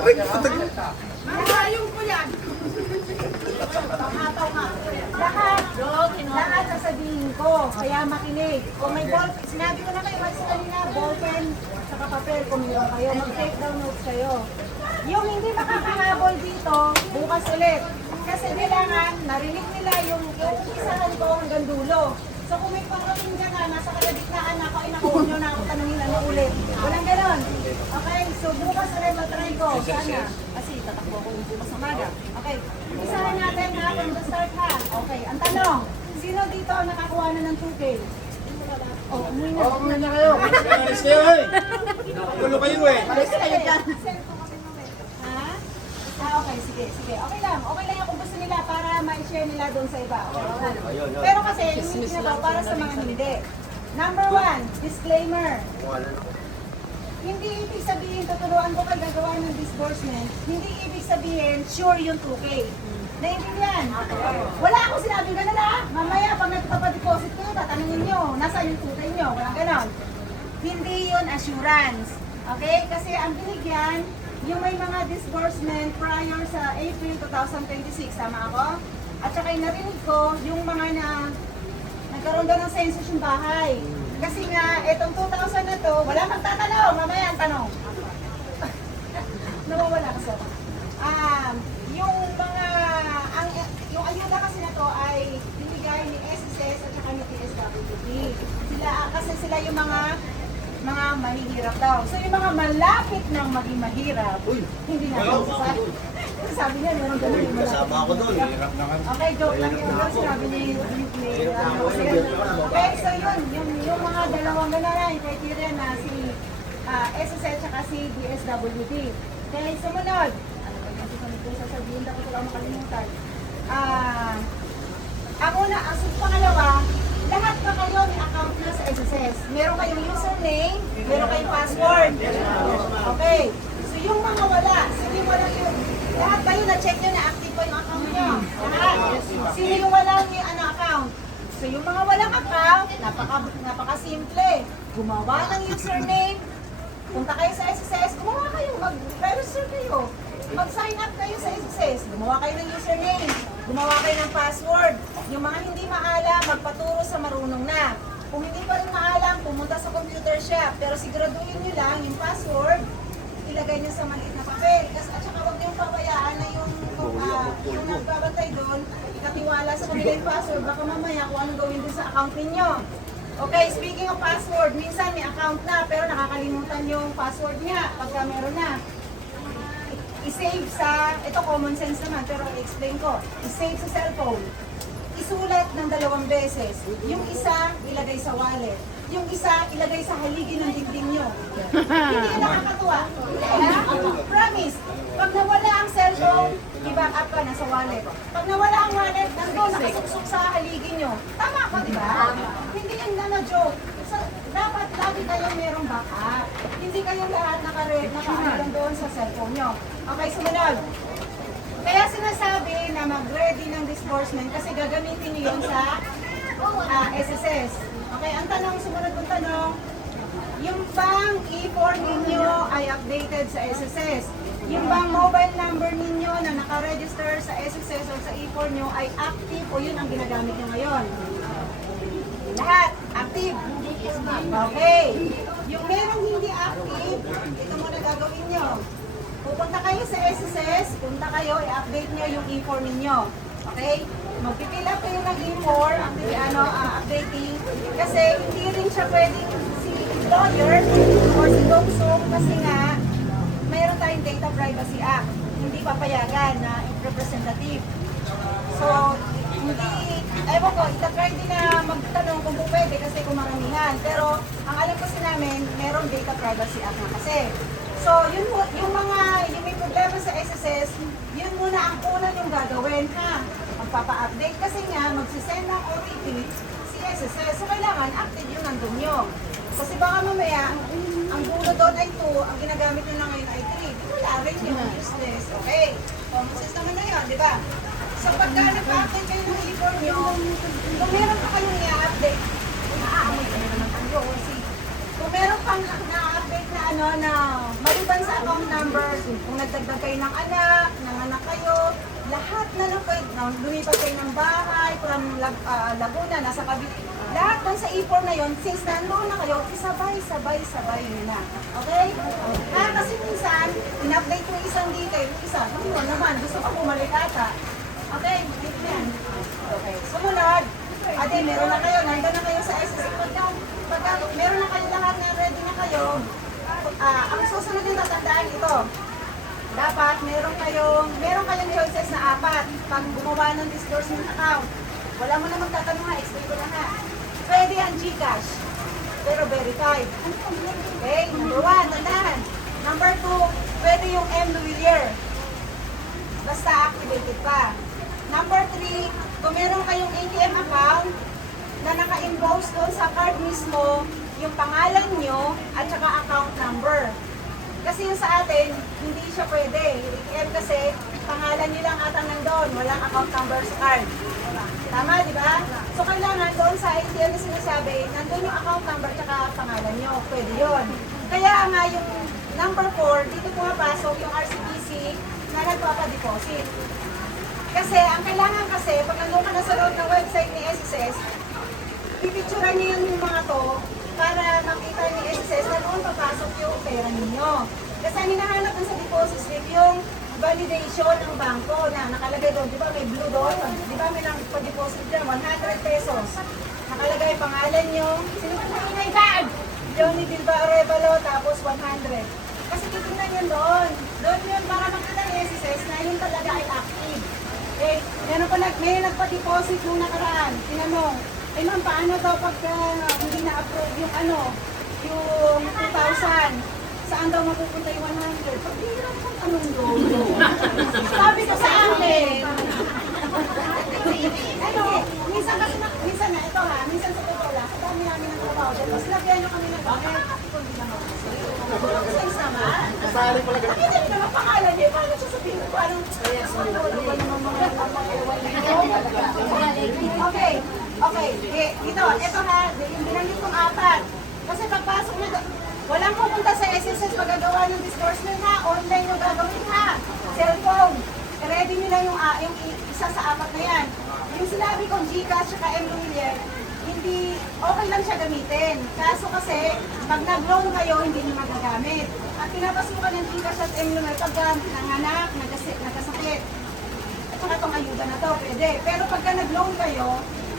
Mahayong ko yan. Lahat sasabihin ko, kaya makinig. Kung may ball, sinabi ko na kayo kanina, ballpen, saka papel, kung meron kayo, mag-take down notes kayo. Yung hindi makakahabol dito, bukas ulit. Kasi kailangan, narinig nila yung isahan ko hanggang dulo. So kung may pangkating dyan na, nasa kalagitnaan na ako, inakuha nyo na ako tanungin ano ulit. Walang ganon. Okay, so bukas ulit matry ko. Sana. Kasi tatakbo ko yung bukas ng maga. Okay, isahan natin ha, from the start ha. Okay, ang tanong, sino dito ang nakakuha na ng 2K? Oh, umuwi na. Umuwi na kayo. Alis kayo eh. Tulo kayo eh. Alis kayo dyan. Ha? Okay, sige. Okay lang yan kung gusto nila para ma-share nila doon sa iba. Okay. Pero kasi, hindi na to para sa mga hindi. Number 1, disclaimer. Hindi ibig sabihin, tuturuan ko kayo gagawa ng disbursement. Hindi ibig sabihin, sure yung 2K. Naiintindihan? Wala akong sinabi ganun ha. Mamaya, pag nagpapadeposit ko, tatanungin nyo, nasaan yung 2K nyo? Walang ganon. Hindi yun assurance. Okay? Kasi ang binigyan, yung may mga disbursement prior sa April 2026, tama ako? At saka yung narinig ko, yung mga nagkaroon daw ng census yung bahay. Kasi nga, etong 2,000 na to, wala kang tatanong, mamaya ang tanong. Nawawala kasi ako. Yung ayuda kasi na to ay binigay ni SSS at saka ni TSWD. Kasi sila yung mga mahihirap daw. So yung mga malapit ng maging mahirap, hindi na ako sasabi. Sabi niya, meron ganun yung malapit. Kasama ako doon. Hirap na kami. Okay, joke lang yun. Sinabi niya yung okay, so yun, yung mga dalawang ganun na, yung criteria na si SSS at si DSWD. Okay, sumunod. Ano ba yung sasabihin? Dapat ko lang makalimutan. Ang una, ang pangalawa, lahat pa kayo may account na sa SSS. Meron kayong username, meron kayong password. Okay. So yung mga wala, sino yung walang yung, lahat kayo na-check nyo na active pa yung account nyo. Lahat. Sino yung walang yung account? So yung mga walang account, napaka-simple. Gumawa ng username, punta kayo sa SSS, gumawa kayo, mag-register kayo. Mag-sign up kayo sa SSS, gumawa kayo ng username, gumawa kayo ng password. Yung mga hindi maalam, magpaturo sa marunong na. Kung hindi pa rin maalam, pumunta sa computer shop. Pero siguraduhin nyo lang yung password, ilagay nyo sa maliit na papel. At saka huwag nyo pabayaan na yung nagbabantay doon, ikatiwala sa kanila yung password, baka mamaya kung anong gawin din sa account ninyo. Okay, speaking of password, minsan may account na pero nakakalimutan yung password niya pagka meron na. I-save sa, ito common sense naman pero i-explain ko, i-save sa cellphone. Isulat ng 2 beses. Yung isa, ilagay sa wallet. Yung isa, ilagay sa haligi ng dingding nyo. Hindi yun nakakatuwa. Promise, pag nawala ang cellphone, i-back up ka na sa wallet. Pag nawala ang wallet, nandun, nakasuksok sa haligi nyo. Tama ka, di ba? Hindi yan na-joke. Dapat lagi kayong merong backup. Hindi kayong lahat naka-alam doon sa cellphone nyo. Okay, sumunod. Kaya sinasabi na mag-ready ng disbursement kasi gagamitin nyo yun sa SSS. Okay, ang tanong, sumunod ng tanong, yung bang e-form ninyo ay updated sa SSS? Yung bang mobile number ninyo na nakaregister sa SSS o sa e-form nyo ay active o yun ang ginagamit nyo ngayon? Lahat, active. Okay. Yung merong hindi active, ito muna gagawin nyo. Pupunta kayo sa SSS, punta kayo, i-update nyo yung e-form ninyo. Okay? Magpipil up kayo ng e-form, updating, kasi hindi rin siya pwedeng si lawyer or si Dongsong kasi nga mayroon tayong Data Privacy Act. Hindi papayagan na representative. So, hindi, ewan ko, itatry din na magtanong kung pwede kasi kung maramihan. Pero, ang alam kasi namin, merong Data Privacy Act na kasi. So, yung may problema sa SSS, yun muna ang una yung gagawin, ha? Magpapa-update kasi nga, magsisend ng OTP si SSS. So, kailangan active yung nandun nyo. Kasi baka mamaya, ang dulo doon ay 2, ang ginagamit nyo na ngayon ay 3. Wala rin yung useless. Okay. Common sense naman na yun, di ba? So, pagka nag-update kayo ng e-form nyo, kung meron pa kayong i-update, naaamoy ka na naman ang kung meron pang na-update na maliban sa account number, kung nagdagdag kayo ng anak, nanganak kayo, lahat na lang kayo, lumipat kayo ng bahay, from Laguna, nasa Cavite, lahat doon sa E4 na yon, since nandoon na kayo, sabay nyo na. Okay? Kasi minsan, in-update yung isang dito, yung isa, ano naman, gusto pa bumalik ata. Okay, dito yan. Okay, sumunod. Ate, meron na kayo, nandun na kayo sa SSC. Pagka meron na kayo lahat na ready na kayo, ang susunod din tatandaan ito. Dapat meron kayong choices na 4 pag gumawa ng disbursement account. Wala mo na magtatanong ha, explain ko na ha. Pwede ang GCash, pero verified. Okay, number 1, tandaan. Number 2, pwede yung M. Luwilier. Basta activated pa. Number 3, kung meron kayong ATM account na naka-impose doon sa card mismo, yung pangalan nyo at saka account number. Kasi yung sa atin, hindi siya pwede. Yung ATM kasi, pangalan nyo lang atang nandun, walang account number sa card. Tama, di ba? So kailangan doon sa ATM na sinasabi, nandun yung account number at saka pangalan nyo. Pwede yun. Kaya nga yung number 4, dito pumapasok yung RCBC na nagpapadeposit. Kasi, ang kailangan kasi, pag nandun ka na sa loob ng website ni SSS, pipicturan niyo yung mga to para makita ni SSS na doon papasok yung pera ninyo. Kasi ang hinahanap sa deposit slip yung validation ng bangko na nakalagay doon. Di ba may blue doon? Di ba may nang-deposit dyan? 100 pesos. Nakalagay pangalan nyo. Sino ba na bag? Johnny Bilba Arevalo, tapos 100. Kasi titignan yun doon. Doon yun para makita ni SSS na yun talaga ay active. Eh, may nagpa-deposit nung nakaraan. Tinanong, ma'am, paano daw pagka hindi na-approve yung yung 2,000? Saan daw mapupunta yung 100? Pag hindi lang kung anong doon. Sabi ko sa akin. Minsan na, ito ha, minsan sa totoo lang, sa dami namin ng trabaho. Tapos lagyan nyo kami ng gamit. Sa sama? Kasali pala ganun. Hindi nyo naman pangalan niya. Paano siya sabihin ko? Anong Okay. Ito ha. Yung binanggit kong 4. Kasi pagpasok nyo, walang pupunta sa SSS magagawa ng disbursement ha. Online yung gagawin ha. Cellphone. Ready nyo lang yung isa sa 4 na yan. Yung sinabi kong GCash at M. Luwilier, hindi okay lang siya gamitin. Kaso kasi, pag nag-loan kayo, hindi nyo magagamit. At pinapasukan ng GCash at M. Luwilier pagka nanganak, nagkasakit. At saka itong ayuda na to, pwede. Pero pagka nag-loan kayo,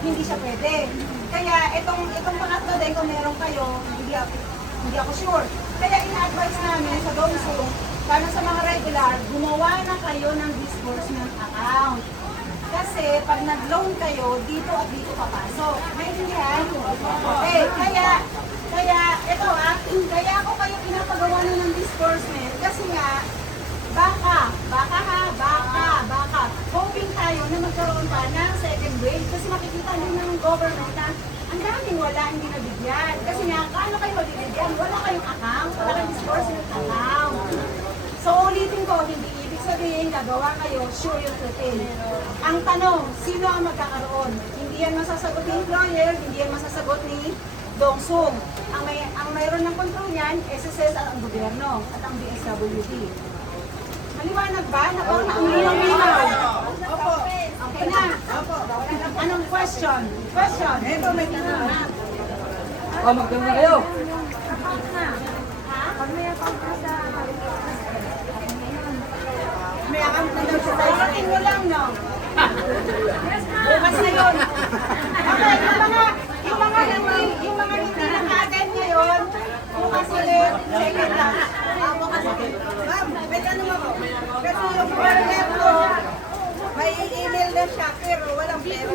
hindi siya pwede. Kaya itong pangatlo din, kung meron kayo, hindi ako sure. Kaya ina-advise namin sa Dongso, para sa mga regular, gumawa na kayo ng disbursement account. Kasi pag nag-loan kayo, dito at dito papasok. Maintindihan? Okay, kaya ito ha, kaya ako kayo pinapagawa na ng disbursement kasi nga, baka, hoping tayo na magkaroon pa ng second wave kasi makikita din ng government na ang daming wala, hindi nabigyan. Kasi nga, paano kayo mabibigyan? Wala kayong account, wala kayong disbursement account. So ulitin ko, hindi ibig sabihin gagawa kayo, sure yung tutin. Ang tanong, sino ang magkakaroon? Hindi yan masasagot ni employer, hindi yan masasagot ni Dongsung. Ang mayroon ng control niyan, SSS at ang gobyerno at ang DSWD. Maliwanag ba? Ang linaw. Opo. Okay na. Opo. Anong question? Ito may tanong. Magtanong na kayo. Pag may account na sa may account na daw sa tayo. Mo lang, no? Bukas na yun. Okay, yung mga hindi naka-attend ngayon, bukas ulit, second batch. Ma'am, may tanong ako. Kasi yung partner ko, may email na siya, pero walang pera.